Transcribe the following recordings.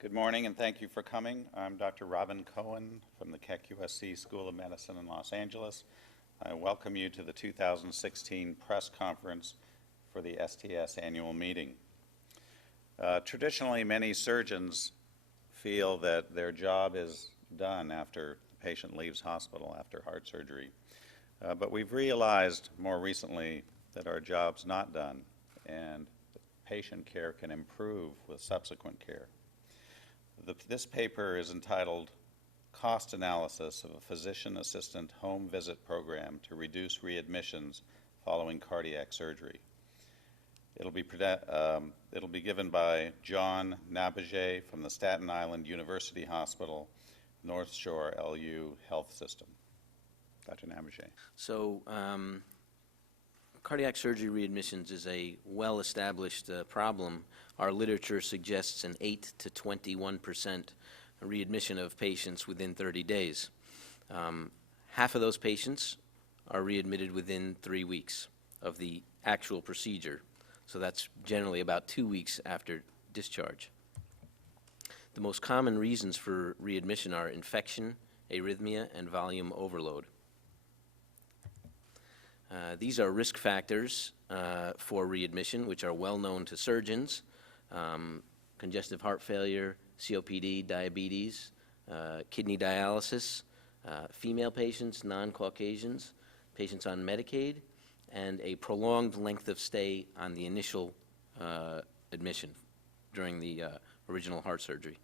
Good morning and thank you for coming. I'm Dr. Robin Cohen from the Keck USC School of Medicine in Los Angeles. I welcome you to the 2016 press conference for the STS annual meeting. Traditionally, many surgeons feel that their job is done after the patient leaves hospital after heart surgery. But we've realized more recently that our job's not done and patient care can improve with subsequent care. This paper is entitled Cost Analysis of a Physician Assistant Home Visit Program to Reduce Readmissions Following Cardiac Surgery. It'll be given by John Nabagiez from the Staten Island University Hospital, North Shore LU Health System. Dr. Nabagiez. So, cardiac surgery readmissions is a well-established problem. Our literature suggests an 8 to 21% readmission of patients within 30 days. Half of those patients are readmitted within 3 weeks of the actual procedure. So that's generally about 2 weeks after discharge. The most common reasons for readmission are infection, arrhythmia, and volume overload. These are risk factors for readmission, which are well known to surgeons: congestive heart failure, COPD, diabetes, kidney dialysis, female patients, non-Caucasians, patients on Medicaid, and a prolonged length of stay on the initial admission during the original heart surgery.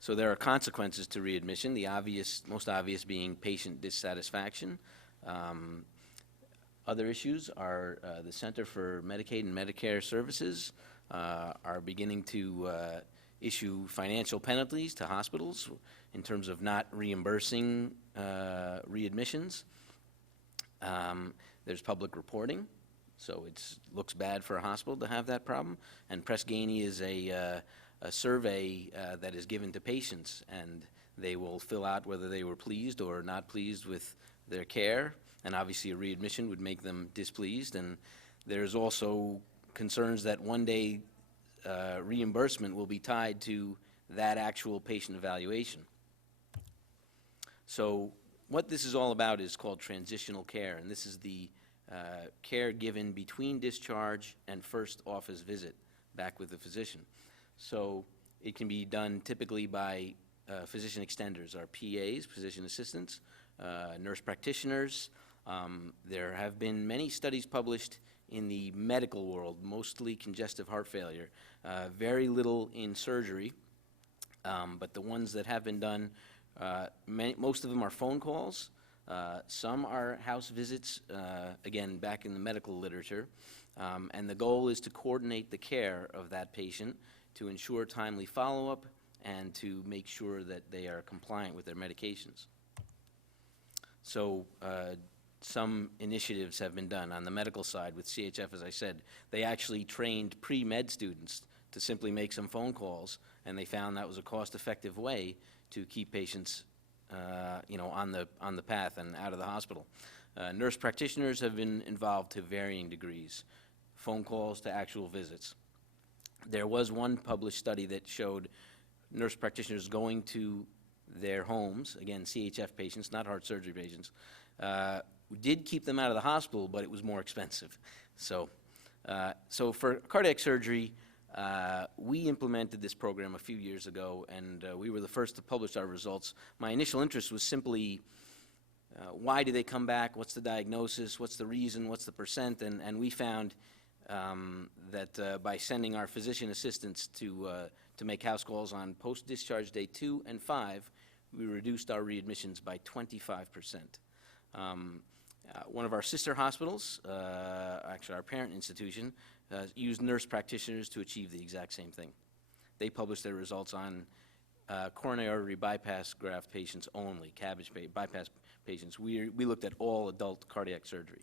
So there are consequences to readmission, the most obvious being patient dissatisfaction. Other issues are the Center for Medicaid and Medicare Services are beginning to issue financial penalties to hospitals in terms of not reimbursing readmissions. There's public reporting, so it looks bad for a hospital to have that problem. And Press Ganey is a survey that is given to patients, and they will fill out whether they were pleased or not pleased with their care, and obviously a readmission would make them displeased. And there's also concerns that one day reimbursement will be tied to that actual patient evaluation. So what this is all about is called transitional care, and this is the care given between discharge and first office visit back with the physician. So it can be done typically by physician extenders, or PAs, physician assistants, nurse practitioners. There have been many studies published in the medical world, mostly congestive heart failure, very little in surgery, but the ones that have been done, most of them are phone calls. Some are house visits, again, back in the medical literature, and the goal is to coordinate the care of that patient to ensure timely follow-up and to make sure that they are compliant with their medications. So some initiatives have been done on the medical side with CHF. As I said, they actually trained pre-med students to simply make some phone calls, and they found that was a cost-effective way to keep patients on the path and out of the hospital. Nurse practitioners have been involved to varying degrees, phone calls to actual visits. There was one published study that showed nurse practitioners going to their homes, again, CHF patients, not heart surgery patients, did keep them out of the hospital, but it was more expensive. So for cardiac surgery, we implemented this program a few years ago, and we were the first to publish our results. My initial interest was simply, why do they come back? What's the diagnosis? What's the reason? What's the percent? And we found that by sending our physician assistants to make house calls on post-discharge day 2 and 5, we reduced our readmissions by 25%. One of our sister hospitals, actually our parent institution, used nurse practitioners to achieve the exact same thing. They published their results on coronary artery bypass graft patients only, CABG bypass patients. We looked at all adult cardiac surgery.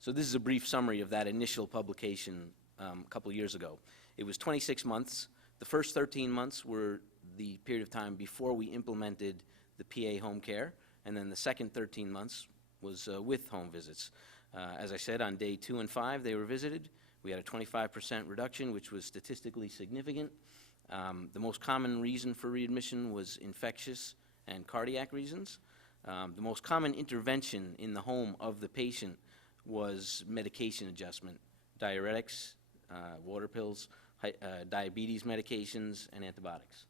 So this is a brief summary of that initial publication a couple years ago. It was 26 months. The first 13 months were the period of time before we implemented the PA home care, and then the second 13 months was with home visits. As I said, on day 2 and 5 they were visited. We had a 25% reduction, which was statistically significant. The most common reason for readmission was infectious and cardiac reasons. The most common intervention in the home of the patient was medication adjustment, diuretics, water pills, diabetes medications, and antibiotics.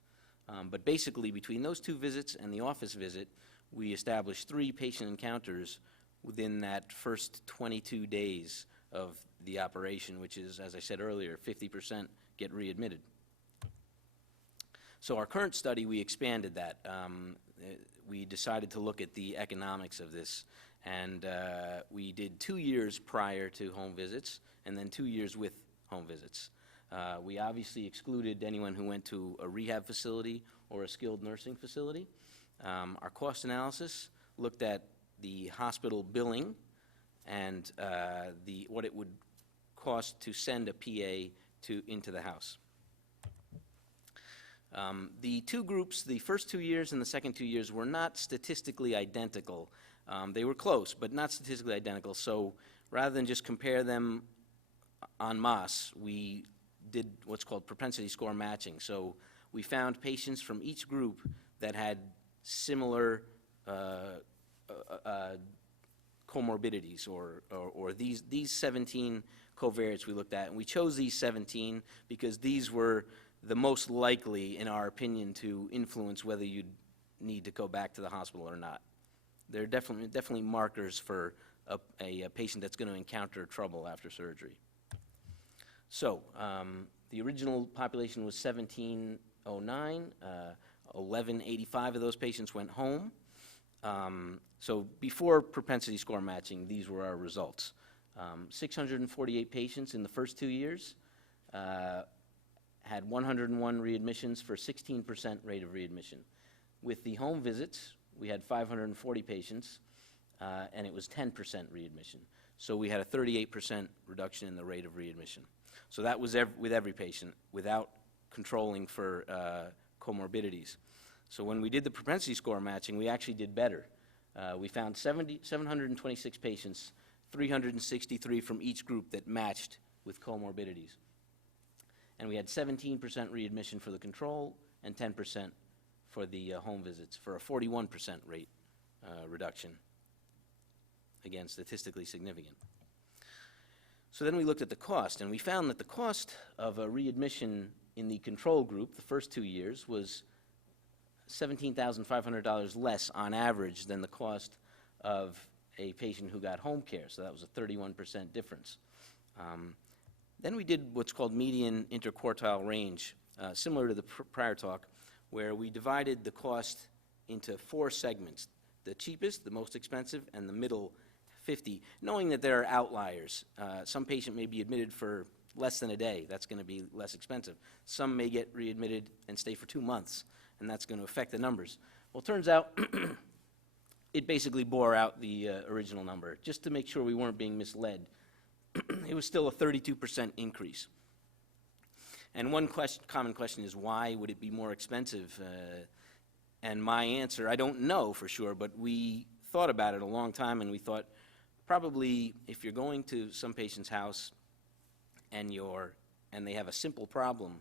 But basically, between those 2 visits and the office visit, we established 3 patient encounters within that first 22 days of the operation, which is, as I said earlier, 50% get readmitted. So our current study, we expanded that. We decided to look at the economics of this, and we did 2 years prior to home visits, and then 2 years with home visits. We obviously excluded anyone who went to a rehab facility or a skilled nursing facility. Our cost analysis looked at the hospital billing and what it would cost to send a PA into the house. The 2 groups, the first 2 years and the second 2 years, were not statistically identical. They were close, but not statistically identical. So rather than just compare them en masse, we did what's called propensity score matching. So we found patients from each group that had similar comorbidities or these 17 covariates we looked at. And we chose these 17 because these were the most likely, in our opinion, to influence whether you'd need to go back to the hospital or not. They're definitely markers for a patient that's going to encounter trouble after surgery. So the original population was 1,709. 1,185 of those patients went home. So before propensity score matching, these were our results. 648 patients in the first 2 years had 101 readmissions for 16% rate of readmission. With the home visits, we had 540 patients, and it was 10% readmission. So we had a 38% reduction in the rate of readmission. So that was with every patient, without controlling for comorbidities. So when we did the propensity score matching, we actually did better. We found 726 patients, 363 from each group that matched with comorbidities. And we had 17% readmission for the control and 10% for the home visits, for a 41% rate reduction. Again, statistically significant. So then we looked at the cost, and we found that the cost of a readmission in the control group, the first 2 years, was $17,500 less on average than the cost of a patient who got home care. So that was a 31% difference. Then we did what's called median interquartile range, similar to the prior talk, where we divided the cost into 4 segments: the cheapest, the most expensive, and the middle 50, knowing that there are outliers. Some patient may be admitted for less than a day. That's going to be less expensive. Some may get readmitted and stay for 2 months, and that's going to affect the numbers. Well, it turns out it basically bore out the original number. Just to make sure we weren't being misled, it was still a 32% increase. And one common question is, why would it be more expensive? And my answer, I don't know for sure, but we thought about it a long time, and we thought probably if you're going to some patient's house and they have a simple problem,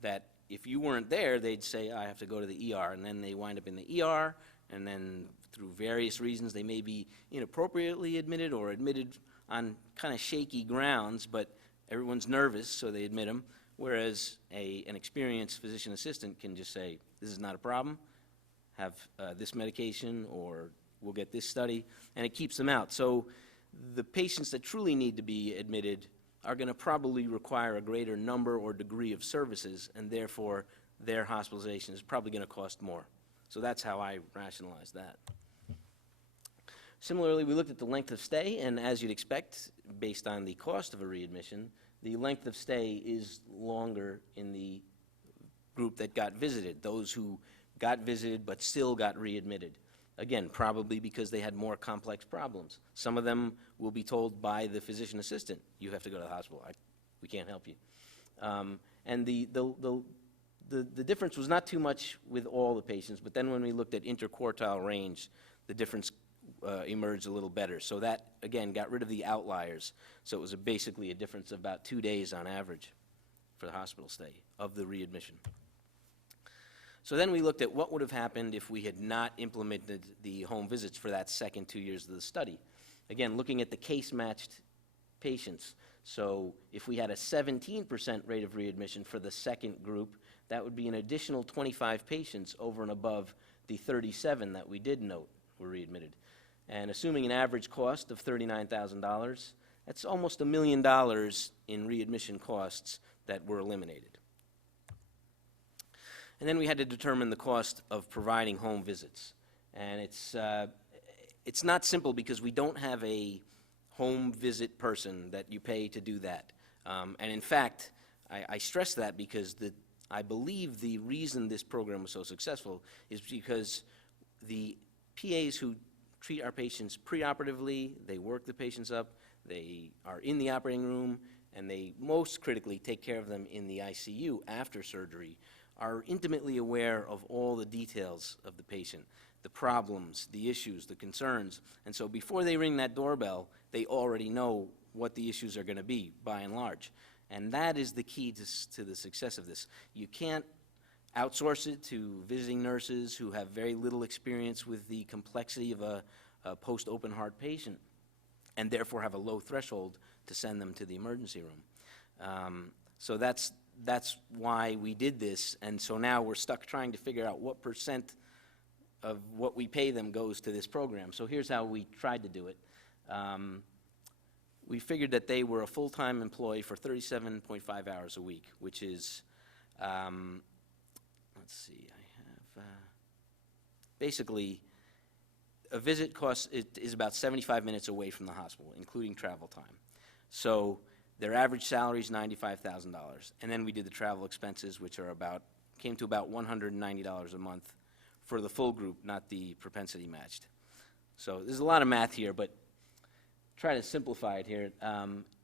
that if you weren't there, they'd say, I have to go to the ER, and then they wind up in the ER, and then through various reasons they may be inappropriately admitted or admitted on kind of shaky grounds, but everyone's nervous, so they admit them, whereas an experienced physician assistant can just say, this is not a problem, have this medication, or we'll get this study, and it keeps them out. So the patients that truly need to be admitted are going to probably require a greater number or degree of services, and therefore their hospitalization is probably going to cost more. So that's how I rationalize that. Similarly, we looked at the length of stay, and as you'd expect, based on the cost of a readmission, the length of stay is longer in the group that got visited, those who got visited but still got readmitted. Again, probably because they had more complex problems. Some of them will be told by the physician assistant, you have to go to the hospital, we can't help you. And the difference was not too much with all the patients, but then when we looked at interquartile range, the difference emerged a little better. So that, again, got rid of the outliers. So it was basically a difference of about 2 days on average for the hospital stay of the readmission. So then we looked at what would have happened if we had not implemented the home visits for that second 2 years of the study. Again, looking at the case-matched patients. So if we had a 17% rate of readmission for the second group, that would be an additional 25 patients over and above the 37 that we did note were readmitted. And assuming an average cost of $39,000, that's almost $1 million in readmission costs that were eliminated. And then we had to determine the cost of providing home visits. And it's not simple because we don't have a home visit person that you pay to do that. And in fact, I stress that because I believe the reason this program was so successful is because the PAs who treat our patients preoperatively, they work the patients up, they are in the operating room, and they most critically take care of them in the ICU after surgery, are intimately aware of all the details of the patient, the problems, the issues, the concerns. And so before they ring that doorbell, they already know what the issues are going to be, by and large. And that is the key to the success of this. You can't outsource it to visiting nurses who have very little experience with the complexity of a post-open heart patient and therefore have a low threshold to send them to the emergency room. So that's why we did this, and so now we're stuck trying to figure out what percent of what we pay them goes to this program. So here's how we tried to do it. We figured that they were a full-time employee for 37.5 hours a week, which is, let's see, I have, basically, a visit cost is about 75 minutes away from the hospital, including travel time. So their average salary is $95,000, and then we did the travel expenses, which are came to about $190 a month for the full group, not the propensity matched. So there's a lot of math here, but try to simplify it here.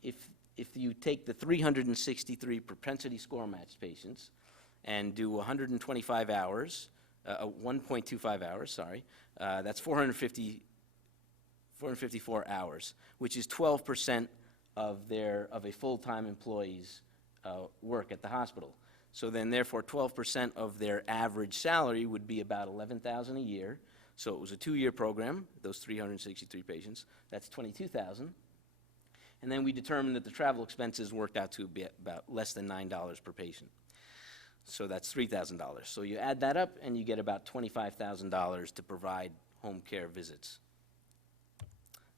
If you take the 363 propensity score matched patients and do 125 hours, 1.25 hours, sorry, that's 454 hours, which is 12% of a full-time employee's work at the hospital. So then, therefore, 12% of their average salary would be about $11,000 a year. So it was a 2-year program, those 363 patients. That's $22,000. And then we determined that the travel expenses worked out to be about less than $9 per patient. So that's $3,000. So you add that up, and you get about $25,000 to provide home care visits.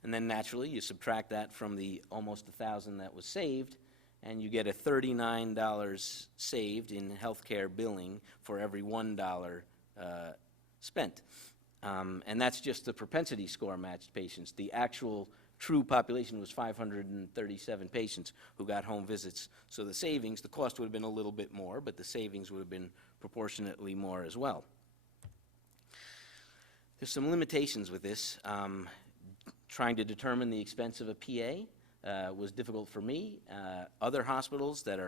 And then naturally, you subtract that from the almost $1,000 that was saved, and you get a $39 saved in healthcare billing for every $1 spent. And that's just the propensity score matched patients. The actual true population was 537 patients who got home visits. So the savings, the cost would have been a little bit more, but the savings would have been proportionately more as well. There's some limitations with this. Trying to determine the expense of a PA was difficult for me. Other hospitals that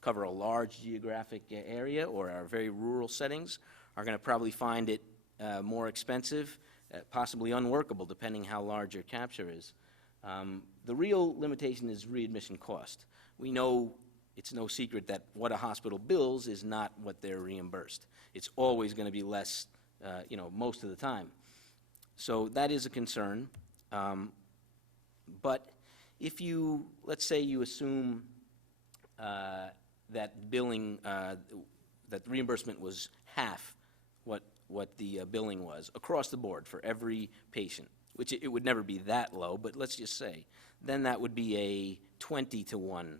cover a large geographic area or are very rural settings are going to probably find it more expensive, possibly unworkable, depending how large your capture is. The real limitation is readmission cost. We know it's no secret that what a hospital bills is not what they're reimbursed. It's always going to be less, most of the time. So that is a concern. But if you, let's say you assume that billing, that reimbursement was half what the billing was across the board for every patient, which it would never be that low, but let's just say, then that would be a 20-to-1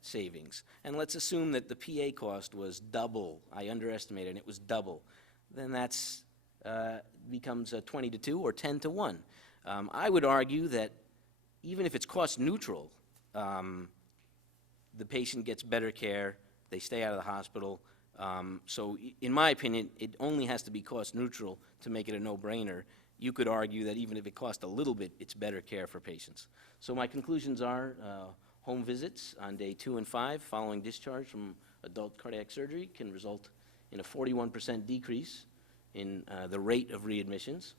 savings. And let's assume that the PA cost was double. I underestimated, and it was double. Then that's becomes a 20-to-2 or 10-to-1. I would argue that even if it's cost neutral, the patient gets better care, they stay out of the hospital. So in my opinion, it only has to be cost neutral to make it a no-brainer. You could argue that even if it costs a little bit, it's better care for patients. So my conclusions are home visits on day 2 and 5 following discharge from adult cardiac surgery can result in a 41% decrease in the rate of readmissions.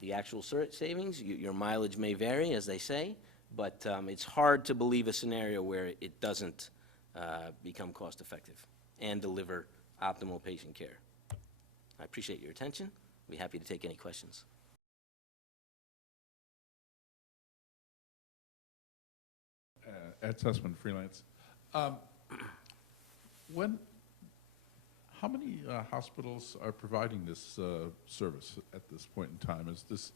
The actual savings, your mileage may vary, as they say, but it's hard to believe a scenario where it doesn't become cost-effective and deliver optimal patient care. I appreciate your attention. I'll be happy to take any questions. Ed Sussman, freelance. How many hospitals are providing this service at this point in time? Is this,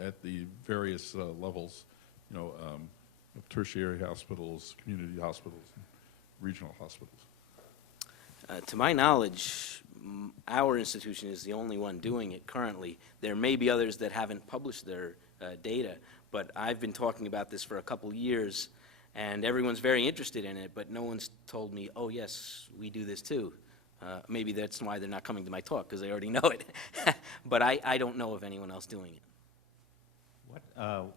at the various levels, of tertiary hospitals, community hospitals, and regional hospitals? To my knowledge, our institution is the only one doing it currently. There may be others that haven't published their data, but I've been talking about this for a couple years, and everyone's very interested in it, but no one's told me, oh, yes, we do this too. Maybe that's why they're not coming to my talk, because they already know it. But I don't know of anyone else doing it.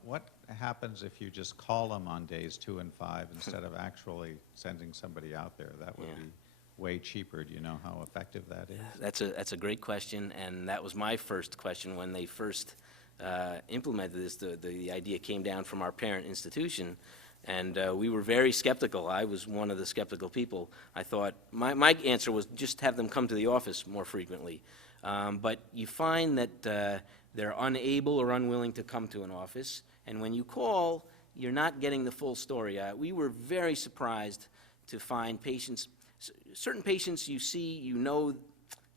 What happens if you just call them on days 2 and 5 instead of actually sending somebody out there? That would be way cheaper. Do you know how effective that is? That's a great question, and that was my first question when they first implemented this. The idea came down from our parent institution, and we were very skeptical. I was one of the skeptical people. I thought, my answer was just have them come to the office more frequently. But you find that they're unable or unwilling to come to an office, and when you call, you're not getting the full story. We were very surprised to find patients, certain patients you see,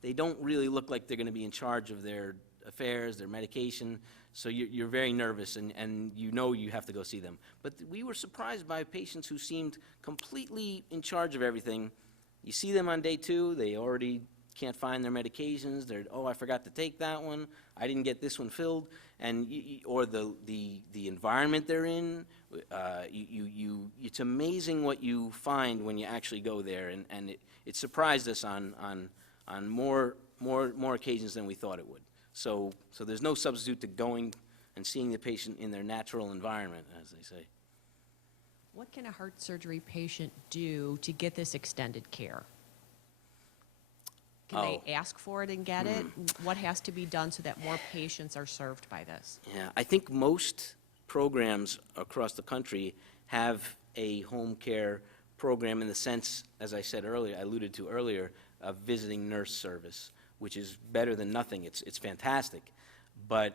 they don't really look like they're going to be in charge of their affairs, their medication, so you're very nervous, and you have to go see them. But we were surprised by patients who seemed completely in charge of everything. You see them on day 2, they already can't find their medications. Oh, I forgot to take that one. I didn't get this one filled. And or the environment they're in. It's amazing what you find when you actually go there, and it surprised us on more occasions than we thought it would. So there's no substitute to going and seeing the patient in their natural environment, as they say. What can a heart surgery patient do to get this extended care? Can they ask for it and get it? What has to be done so that more patients are served by this? Yeah, I think most programs across the country have a home care program in the sense, as I said earlier, I alluded to earlier, of visiting nurse service, which is better than nothing. It's fantastic, but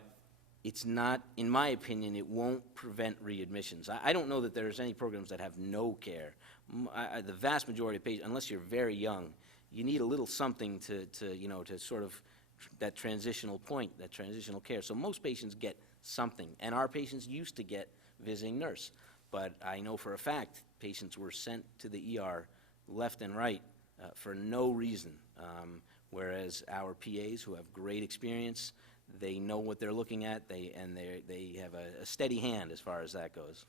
it's not, in my opinion, it won't prevent readmissions. I don't know that there's any programs that have no care. The vast majority of patients, unless you're very young, you need a little something to sort of that transitional point, that transitional care. So most patients get something, and our patients used to get visiting nurse. But I know for a fact patients were sent to the ER left and right for no reason, whereas our PAs, who have great experience, they know what they're looking at, they have a steady hand as far as that goes.